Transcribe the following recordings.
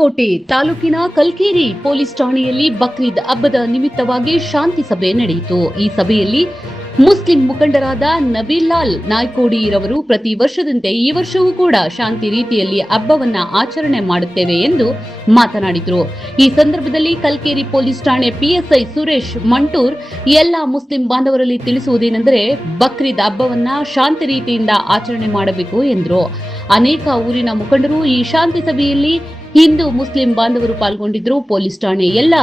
ತಾಳಿಕೋಟೆ ತಾಲೂಕಿನ ಕಲ್ಕೇರಿ ಪೊಲೀಸ್ ಠಾಣೆಯಲ್ಲಿ ಬಕ್ರೀದ್ ಹಬ್ಬದ ನಿಮಿತ್ತವಾಗಿ ಶಾಂತಿ ಸಭೆ ನಡೆಯಿತು. ಈ ಸಭೆಯಲ್ಲಿ ಮುಸ್ಲಿಂ ಮುಖಂಡರಾದ ನಬೀಲಾಲ್ ನಾಯ್ಕೋಡಿರವರು ಪ್ರತಿ ವರ್ಷದಂತೆ ಈ ವರ್ಷವೂ ಕೂಡ ಶಾಂತಿ ರೀತಿಯಲ್ಲಿ ಹಬ್ಬವನ್ನ ಆಚರಣೆ ಮಾಡುತ್ತೇವೆ ಎಂದು ಮಾತನಾಡಿದರು. ಈ ಸಂದರ್ಭದಲ್ಲಿ ಕಲ್ಕೇರಿ ಪೊಲೀಸ್ ಠಾಣೆ ಪಿಎಸ್ಐ ಸುರೇಶ್ ಮಂಟೂರ್ ಎಲ್ಲ ಮುಸ್ಲಿಂ ಬಾಂಧವರಲ್ಲಿ ತಿಳಿಸುವುದೇನೆಂದರೆ ಬಕ್ರೀದ್ ಹಬ್ಬವನ್ನ ಶಾಂತಿ ರೀತಿಯಿಂದ ಆಚರಣೆ ಮಾಡಬೇಕು ಎಂದರು. ಅನೇಕ ಊರಿನ ಮುಖಂಡರು ಈ ಶಾಂತಿ ಸಭೆಯಲ್ಲಿ ಹಿಂದೂ ಮುಸ್ಲಿಂ ಬಾಂಧವರು ಪಾಲ್ಗೊಂಡಿದ್ದರು. ಪೊಲೀಸ್ ಠಾಣೆ ಎಲ್ಲ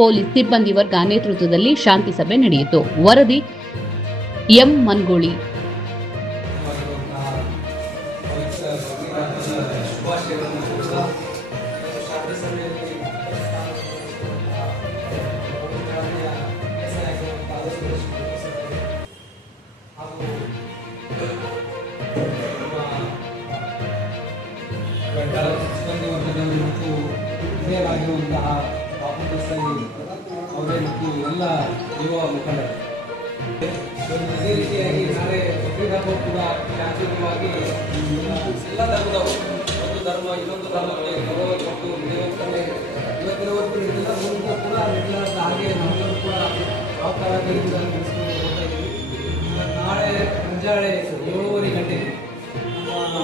ಪೊಲೀಸ್ ಸಿಬ್ಬಂದಿ ವರ್ಗ ನೇತೃತ್ವದಲ್ಲಿ ಶಾಂತಿ ಸಭೆ ನಡೆಯಿತು. ವರದಿ ಎಂ ಮನ್ಗೋಳಿ. ಸಿಬ್ಬಂದಿ ವರ್ಗದವರು ಮತ್ತು ಹಿರಿಯರಾಗಿರುವಂತಹ ಅವರೇ ಮತ್ತು ಎಲ್ಲ ಯುವ ಮುಖಂಡರು ಇದೇ ರೀತಿಯಾಗಿ ನಾಳೆ ಬಕ್ರೀದ್ ಹಬ್ಬ ಕೂಡ ಶಾಂತಿಯುತವಾಗಿ ಎಲ್ಲ ಧರ್ಮದವರು ಒಂದು ಧರ್ಮ ಇನ್ನೊಂದು ಧರ್ಮಕ್ಕೆ ಗೌರವ ಕೊಟ್ಟು ನಡೆಯುವಂತೆ ಇವತ್ತಿನವರೆಗೂ ಇದೆಲ್ಲ ಮುಂದೆ ಕೂಡ ನಡೆಯಲಾದ ಹಾಗೆ ನಮ್ಮನ್ನು ಕೂಡ ಅವಕಾಶಗಳಿಂದ ನಡೆಸಿಕೊಂಡು ಹೋಗ್ತಾ ಇದ್ದೀವಿ. ನಾಳೆ ಮುಂಜಾನೆ 7:30 ಗಂಟೆಗೆ ನಮ್ಮ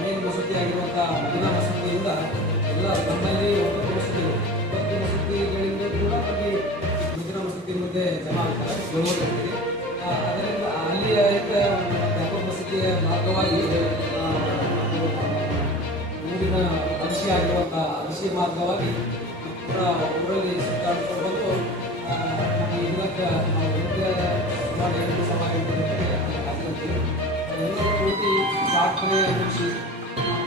ಮೇನ್ ಮಸೂತಿ ಆಗಿರುವಂಥ ಮದೀನಾ ಮಸೂತಿಯಿಂದ ಎಲ್ಲ ನಮ್ಮಲ್ಲಿ 9 ಮಸೂತಿಗಳು 10 ಮಸೂತಿಗಳಿಂದ ಕೂಡ ಅಲ್ಲಿ ಮದೀನಾ ಮಸೂತಿ ಮುಂದೆ ಜಮಾ ಆಗ್ತಾರೆ 7 ಗಂಟೆಗೆ. ಅದರಿಂದ ಅಲ್ಲಿಯ ಯಾಕೋ ಮಸೂತಿಯ ಮಾರ್ಗವಾಗಿ ಊರಿನ ಅಲಸಿ ಆಗಿರುವಂಥ ಅಲಸಿ ಮಾರ್ಗವಾಗಿ ಕೂಡ ಊರಲ್ಲಿ ಸುತ್ತಾಡ್ಕೊಂಡು ಬಂದು ನಮ್ಮ ಇದಕ್ಕೆ ನಾವು ನೃತ್ಯ ಸುಮಾರು 8 ಸಮ 8 ಗಂಟೆಗೆ ಹಾಕಿರ್ತೀವಿ. ಎಲ್ಲರೂ ಕೂಡಿ ಪ್ರಾರ್ಥನೆ ಮುಗಿಸಿ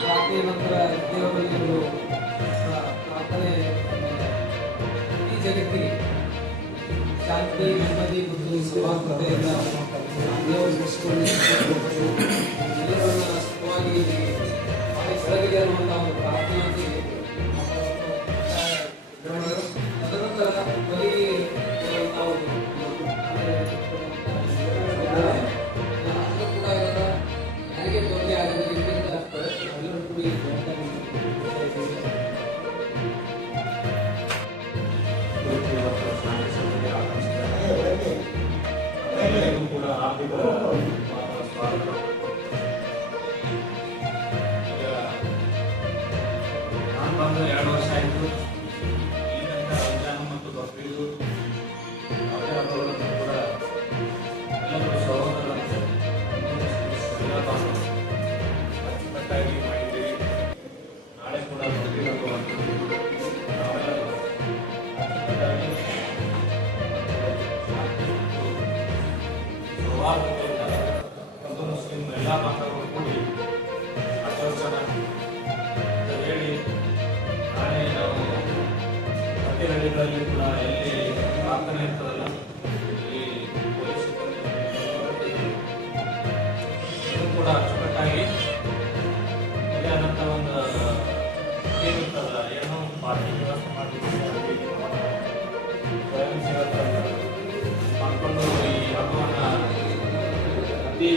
ಪ್ರಾರ್ಥನೆ ನಂತರ ದೇವರಲ್ಲಿ ಪ್ರಾರ್ಥನೆ ಈ ಜಗತ್ತಿಗೆ ಶಾಂತಿ ನೆಮ್ಮದಿ ಮತ್ತು ಸೌಹಾರ್ದತೆಯಿಂದ ದೇವರು ನಡೆಸಿಕೊಂಡು ಎಲ್ಲರನ್ನ ಸುಖವಾಗಿ ಬೆಳಗಿದೆ ಅನ್ನುವಂಥ ಒಂದು ಪ್ರಾರ್ಥನೆಯೊಂದಿಗೆ ತದನಂತರ ಬಲಿ ನಾವು ಕೂಡ ಯಾರಿಗೆ ತೊಂದರೆ ಆಗದ ರೀತಿಯಿಂದ ಎಲ್ಲರೂ ಕೂಡಿ ಕೂಡ ಆರ್ಥಿಕ ಸ್ವಾಗತ. ನಾನು ಬಂದು 2 ವರ್ಷ ಆಯಿತು. ಈ ತನಕ ರಂಜಾನ್ ಮತ್ತು ಬಕ್ರೀದು ಯಾವುದೇ ಹಬ್ಬಗಳನ್ನು ಕೂಡ ಎಲ್ಲರೂ ಸಹೋದರರಂತೆ ಎಲ್ಲ ಬಾಂಧವರು ಅಚ್ಚುಕಟ್ಟಾಗಿ ಮಾಡಿದ್ದೀವಿ. ನಾಳೆ ಕೂಡ ಬಕ್ರೀದ್ ಹಬ್ಬವನ್ನು ನಾವೆಲ್ಲರೂ ಅಚ್ಚುಕಟ್ಟಾಗಿ ಒಂದು ಮುಸ್ಲಿಂ ಎಲ್ಲ ಬಾಂಧವರು ಕೂಡಿ ಆಚರಿಸೋಣ ಅಂತ ಹೇಳಿ ನಾಳೆ ನಾವು ಪ್ರತಿ ಹಳ್ಳಿಗಳಲ್ಲಿ ಕೂಡ ಎಲ್ಲಿ ಪ್ರಾರ್ಥನೆ ಇರ್ತದಲ್ಲ ಈ ಪೊಲೀಸ್ ಸಿಬ್ಬಂದಿ ಕೂಡ ಅಚ್ಚುಕಟ್ಟಾಗಿ ಇಲ್ಲಿ ಆದಂಥ ಒಂದು ಟೀಮ್ ಇರ್ತದಲ್ಲ ಏನೋ ಪಾರ್ಟಿ ವ್ಯವಸ್ಥೆ ಮಾಡಲಿಕ್ಕೆ ಸ್ವಯಂ ಸೇವಕರನ್ನು ಮಾಡಿಕೊಂಡು ಈ ಹಬ್ಬವನ್ನು ಅತಿ